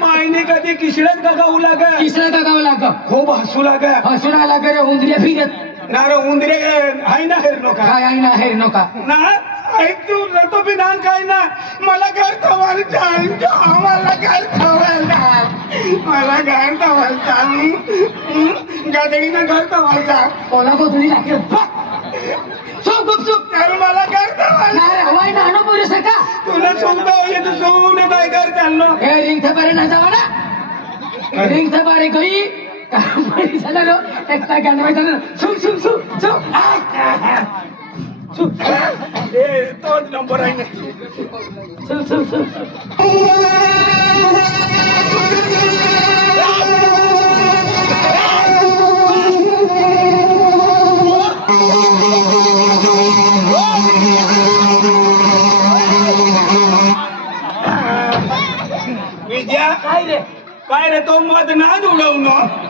मायने कधी किशडत गगावू लाग किसळत गाव लाग खूप हसू लाग हसुरा लाग रे उंदऱ्या फिरत ना रे उंदरे आहे ना हेर नका काय आहे ना हेर नका ना ऐक तू लतो बिधान काय ना मला घर तवाल चाल मला घर तवाल मला घर तवाल चाल गादडीनं घर तवाल चाल कोला गोधडी लागेल चुप गुप चुप मला घर तवाल हवाई ना आणू बोलू सका तुला चुकता होईल तू सोडून काय कर चाललो हे रिंग थबारे ना जावा ना रिंग थबारे गई मरी झाला रो एकटा गाणं झालं चुप चुप चुप चुप चुप ए तोच नंबर आहे चुप चुप चुप विजया काय रे तो मत ना उडवणं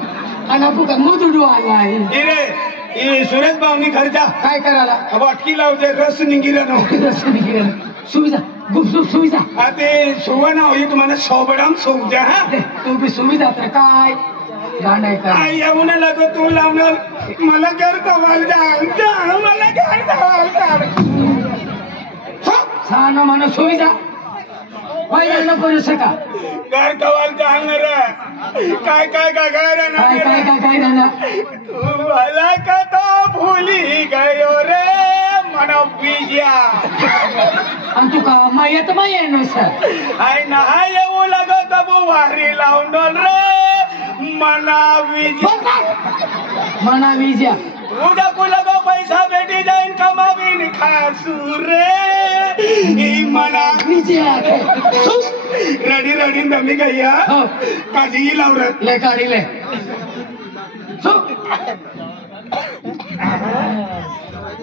आणि आपण का मूत उडू आला आहे रे सुरेश भाऊनी घरच्या काय करायला वाटकी लावते रस निघिलं सुविधा गुपचूप सुविधा ते सुवर्ण होई तुम्हाला सोबडाम सोबजा हा तू बी सुविधा तर काय गाणं काय येऊन लागो तू लावणार मला घर तवाल जा मला घर तवाल छान मान सुविधा पहिल्यांदा बोलू सका घर तवाल जाणार काय काय काय काय काय काय काय काय राहणार मला का तो भूली गयो रे मन विजया आणि तू का मायत माय नो सर आय ना येऊ लागो तबू वारी लावून रे मना विजया मना विजया उद्या कुलगो पैसा भेटी जाईन कमावीन खासू रे मना विजया रडी रडी दमी गैया काजी लावरत ले काढी ले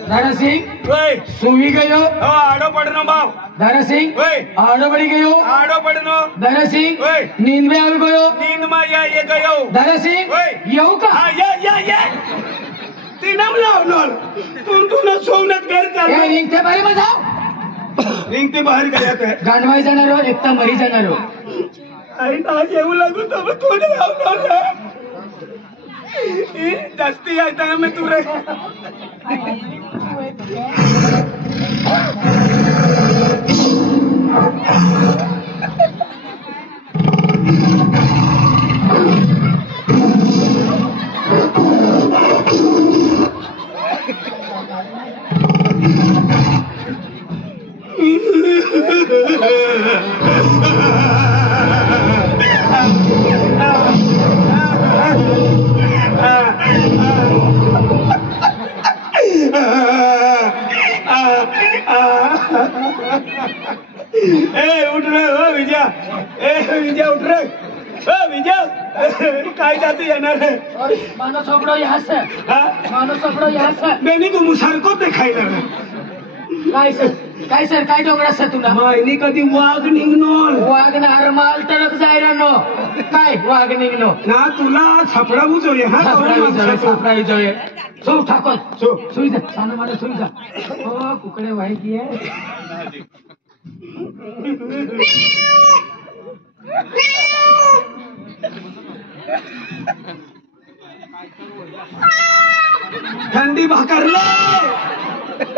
दादा सिंह सुवी गयो आडो पडनो भाव दादा सिंह आडो पड़ी गयो आडो पडनो दादा सिंह नींद में आवी गयो नींद में ये गयो दादा सिंह येऊ का या तीनम लावलो तू ना सोनत घर चाललो रिंगते बारे में जाओ रिंगते बाहेर गया गांडवाई जाणार हो एकटा मरी जाणार हो आई ना येऊ लागू तब थोडे लावलो जास्ती आता मैं तुरे उठ रे हो विजया विजया उठ रे विजया काय जाते येणार मानो सोपडो यहाँ से मानो सोपडो यहाँ से बेनी को मुसारको देखायला काय सर काय डोंगरा सर तुला मायनी कधी वाघ निघणोल वाघ ना हरमाल टरक जायला नो काय वाघ निघनो ना तुला छपडा बुजोय हा सापडा विजय सो ठाकोर सुविधा सानो मानो सुविधा ओ कुकडे वाहिती आहे ठंडी भाकरले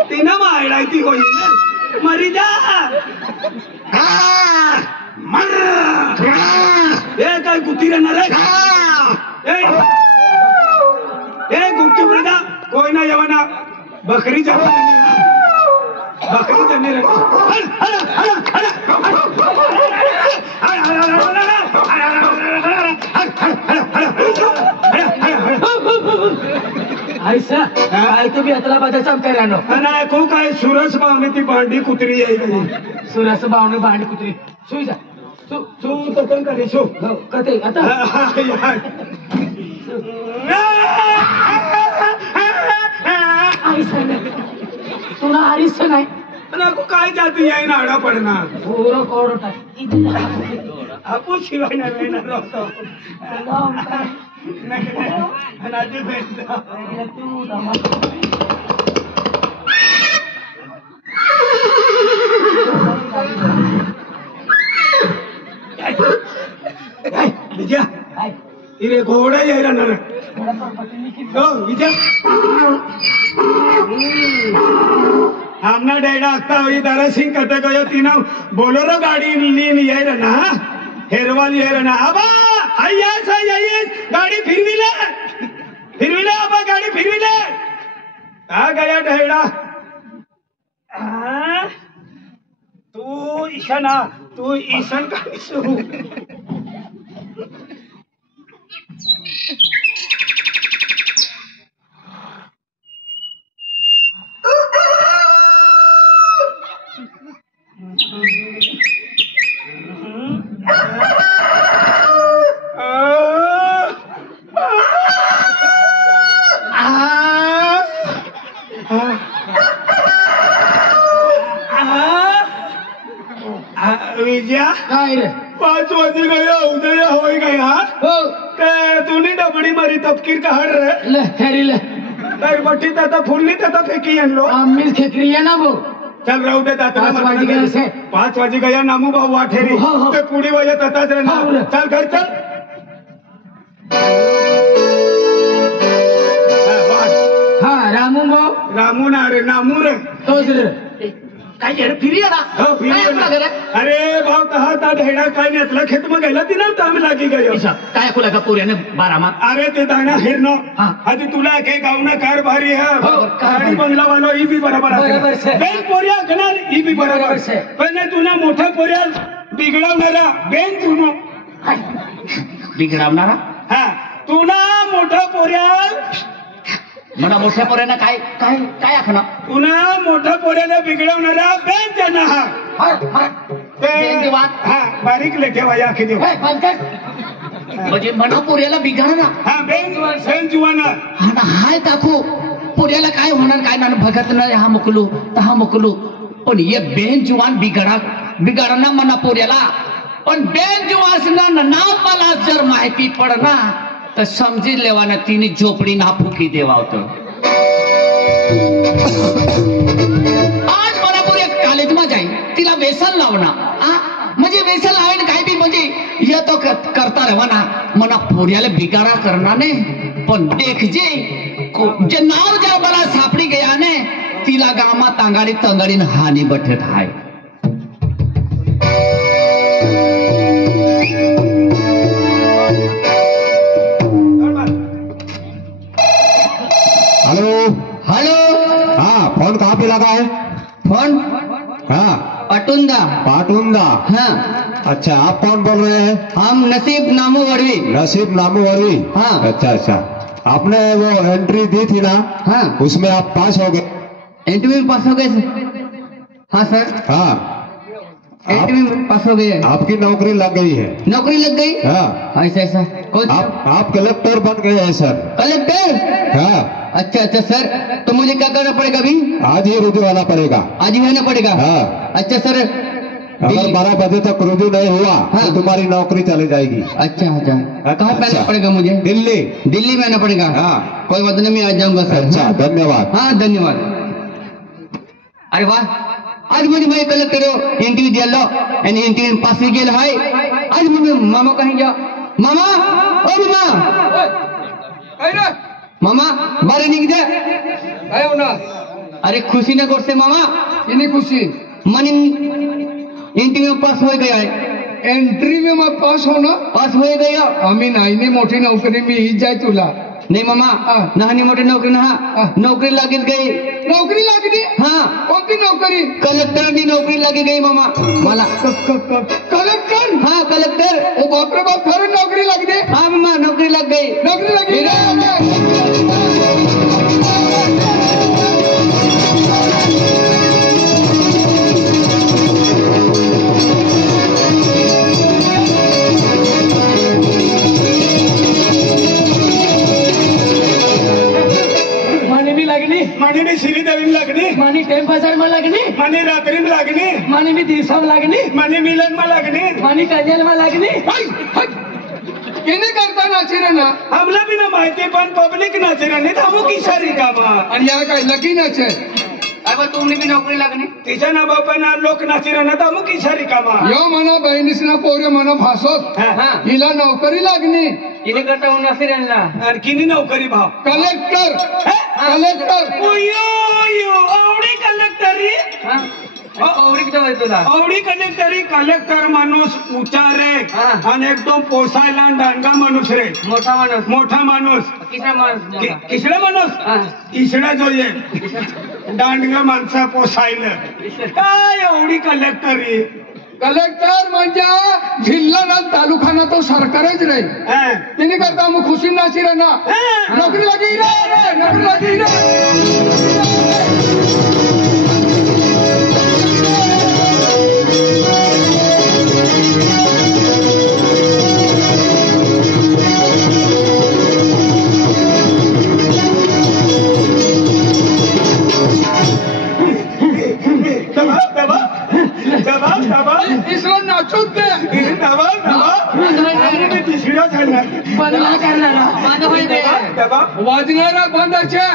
तिनं मायडाय ती होई मरी जा मर काय कुती रहणार गुप्ती प्रजा कोई ना यवना बकरी बकरी जन्ने ऐसा काय तुम्ही अतला बाजाचा करानो आणि को काय सुरस बावणी ती भांडी कुत्री आहे सुरस बावणी भांडी कुत्री सुई जा तू तकन करे शो कते आता तुला हरीच नाही नको काय जाती याय नाडा पडणार पोरं कोरडं टाक. आपण शिवाय नाही येणार होतो. नाही, नाही. आणि आधी भेट जा. विजया इरे घोड़ा यायला ना हो विजय हमना डैडा आता हुई दारा सिंह कहते गयो तीना बोलोरो गाड़ी लीन यायला ना हेरवाल यायला ना आबा आयस गाड़ी फिरविले आबा गाड़ी फिरविले आ गया डैडा तू ईशान काढीसू विजया काय रे 5 वाजे गया उदय होय गया हो ते तूने डबडी मारी तपकीर का हट रे ले खरी ले तर बट्टी ताता फुलली ताता फेकी आणलो आम्हीच खेकरी आहे ना भाऊ चल राहू दे दाता 5 वाजे गए से 5 वाजे गया नामू भाऊ वाठेरी हो, हो. ते पुढे वाजत ताताच रे ना हो रे. चल घर चल हा रामू भाऊ रामू ना रे नामू रे तोच रे काय रे फिरी ना हो फिरी ना. अरे भाऊ कहा ता ढेडा काय नेतला खेत मग गेला ती ना ताम लागी गयो काय कुला का पोऱ्याने 12 मा अरे ते दाना हिरनो हा. आधी तुला काही गावना कार भारी है हो, कार गाडी बंगला वालो ही भी बरोबर बरोबर से. बेन पोरिया कनाल ही भी बरोबर बरोबर से. पण तुला मोठा पोरिया बिघडवणारा बेन तुनो बिघडवणारा हा तुला मोठा पोरिया मला मोठ्या पोऱ्यानं काय काय काय आखणं तुला मोठा पोऱ्याला बिघडवणारा बेन त्यांना हा ते हा बारीक लेखे वाया आखी देऊ म्हणजे मना पोऱ्याला बिघडणार हा बेन जुवाना हा ना हाय दाखो पोऱ्याला काय होणार काय ना भगत नाही हा मुकलू हा मुकलू पण ये बेन जुवान बिघडना मना पोऱ्याला पण बेन जुवान नाव मला जर माहिती पडना तर समजी लेवाना तिने झोपडी ना फुकी देवा होतं आज मला पोरी कॉलेजમાં जाईन तिला व्यसन लावणार म्हणजे व्यसन लावेन काय बी म्हणजे ये तो करता रहवाना मना पोऱ्याला बिगाड़ा करना ने पण देख जे नाव जर मला सापडी गया ने तिला गामा तांगाडी तंगाडीन हानी बठत हाय हेलो हेलो हाँ फोन कहाँ पे लगा है फोन हाँ पटुंदा पाटुंदा हाँ अच्छा आप कौन बोल रहे हैं हम नसीब नामू वड़वी नसीब नामू वाली हाँ। अच्छा अच्छा आपने वो एंट्री दी थी ना हाँ उसमें आप पास हो गए इंटरव्यू में पास हो गए हाँ सर हाँ इंटरव्यू में पास हो गए आपकी नौकरी लग गई है नौकरी लग गई हाँ ऐसा ऐसा कौन आप कलेक्टर बन गए हैं सर कलेक्टर हाँ अच्छा अच्छा सर तो मुझे क्या करना पड़ेगा अभी आज ही रुजू आना पड़ेगा आज ही आना पड़ेगा हाँ अच्छा सर अगर 12 बजे तक रुजू नहीं हुआ हाँ। तो तुम्हारी नौकरी चली जाएगी अच्छा अच्छा कहाँ पे आना पड़ेगा मुझे दिल्ली दिल्ली में आना पड़ेगा हाँ कोई बात नहीं मैं आ जाऊंगा सर अच्छा धन्यवाद हाँ धन्यवाद अरे वाह आज मुझे मैं कलेक्टर इंटरव्यू दिया लो यानी इंटरव्यू पास ही गेल है आज मुझे मामा कहीं जा मामा ओ मामा मामा बारे निक दे आयो ना अरे खुशी ना करते मामा इन्हीं खुशी मन इंटरव्यू पास हो गया है एंट्री में मग पास हो ना पास हो गया आम्ही नाही मोठी नोकरी मी हीच जाय तुला नहीं मामा नहानी मोठी नौकरी ना नौकरी लागत गई नोकरी लागली हाँ कोणती नोकरी कलेक्टर की नौकरी लगी गई मामा मला कलेक्टर हाँ कलेक्टर ओ बापरे बाप खरं नोकरी लागली हाँ मामा नौकरी लग गई नोकरी लागली माने भी लगनी माने श्रीदेवी लागली माने ते बजारमा लाग्ने मनी रात्रीमा लाग्ने माने मी दिवसामा लाग्ने मनी मिलनमा लाग्ने माने कल्याणमा लाग्ने केने करता नाचेर ना आम्हाला बिना माहिती पण पब्लिक नाचेर नाही थांबू की सारी कामा आणि या काय लकी नाचे अब तुम्ही बी नोकरी लागणे तिच्या ना बापाना लोक नाचेर ना थांबू की सारी कामा यो म्हणा बहिणीसना पोरे म्हणा भासोत हिला नोकरी लागली इने करता होऊन असेल यांना आणखीनी नोकरी भाव कलेक्टर कलेक्टर आवडी कलेक्टरी आवडी कलेक्टरी कलेक्टर माणूस उचारे आणि एकदम पोसायला डांगा माणूस रे मोठा माणूस किसडा माणूस किसडा जो ये दांडगा माणसा पोसायला काय एवढी कलेक्टरी कलेक्टर म्हणजे जिल्हा ना तालुका ना तो सरकारच रे तिने करता मग खुशी नाची रे ना नोकरी लागी रे नोकरी लागी रे इसला नाचूत दे वाजणारा बंद आहे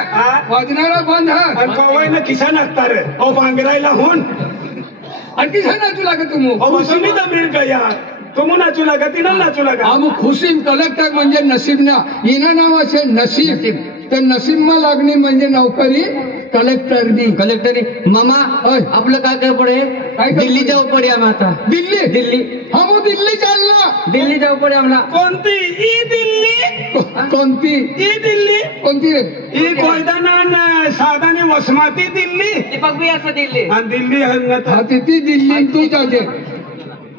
वाजणारा बंद कवायला किसा नाचता रे ओ भांगरायला होऊन आणि किसा नाचू लागत तुम्ही तुम्ही तर मिळ का यार तुम्ही नाचू लागा तिला नाचू लागा आम खुशी कलेक्टर म्हणजे नसीब ना हिना नाव असे नसीब तर नसीब मा लागणे म्हणजे नोकरी कलेक्टरी मामा आपलं काय पडे दिल्ली जाऊ पडे आम्ही आता दिल्ली हा मग दिल्ली चालला दिल्ली जाऊ पडे आम्हाला कोणती ई दिल्ली कोणती ई दिल्ली कोणती रे ई कोयदाना साधाने वसमाती दिल्ली दीपक भी असं दिल्ली आणि दिल्ली हा ती दिल्ली तू जाते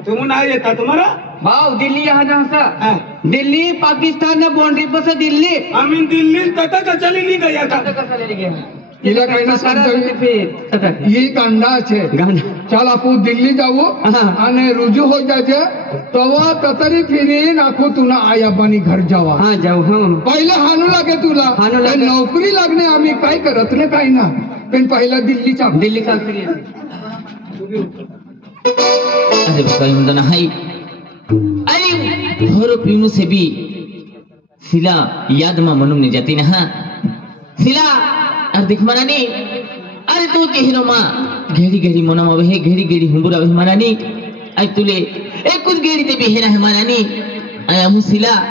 तुम्ही नाही येता तुम्हाला भाव दिल्ली यहाँ जहाँ दिल्ली पाकिस्तान ने बाउंड्री पर से दिल्ली आम्ही दिल्ली तथा कचाली नाही गया था हिला काही ना सांगतो ही गांडा आहे चल आपण दिल्ली जाऊ आणि रुजू हो जायचे तेव्हा तरी फिरीन आखो तुला आया बनी घर जावा हाँ जाऊ हाँ पहिलं हानू लागे तुला नोकरी लागणे आम्ही काय करत नाही काही ना पण पहिला दिल्ली का अरे भाई मुंडा हाई अरे भरो पीनू से भी सिला याद मा मनुम ने जाती ना हाँ सिला अरे देख मनानी अरे तू के हिरो मा घेड़ी घेड़ी मना मा वहे घेड़ी घेड़ी हुंबुरा वहे मनानी आई तुले एक कुछ घेड़ी ते भी हेरा है मनानी आया मुसिला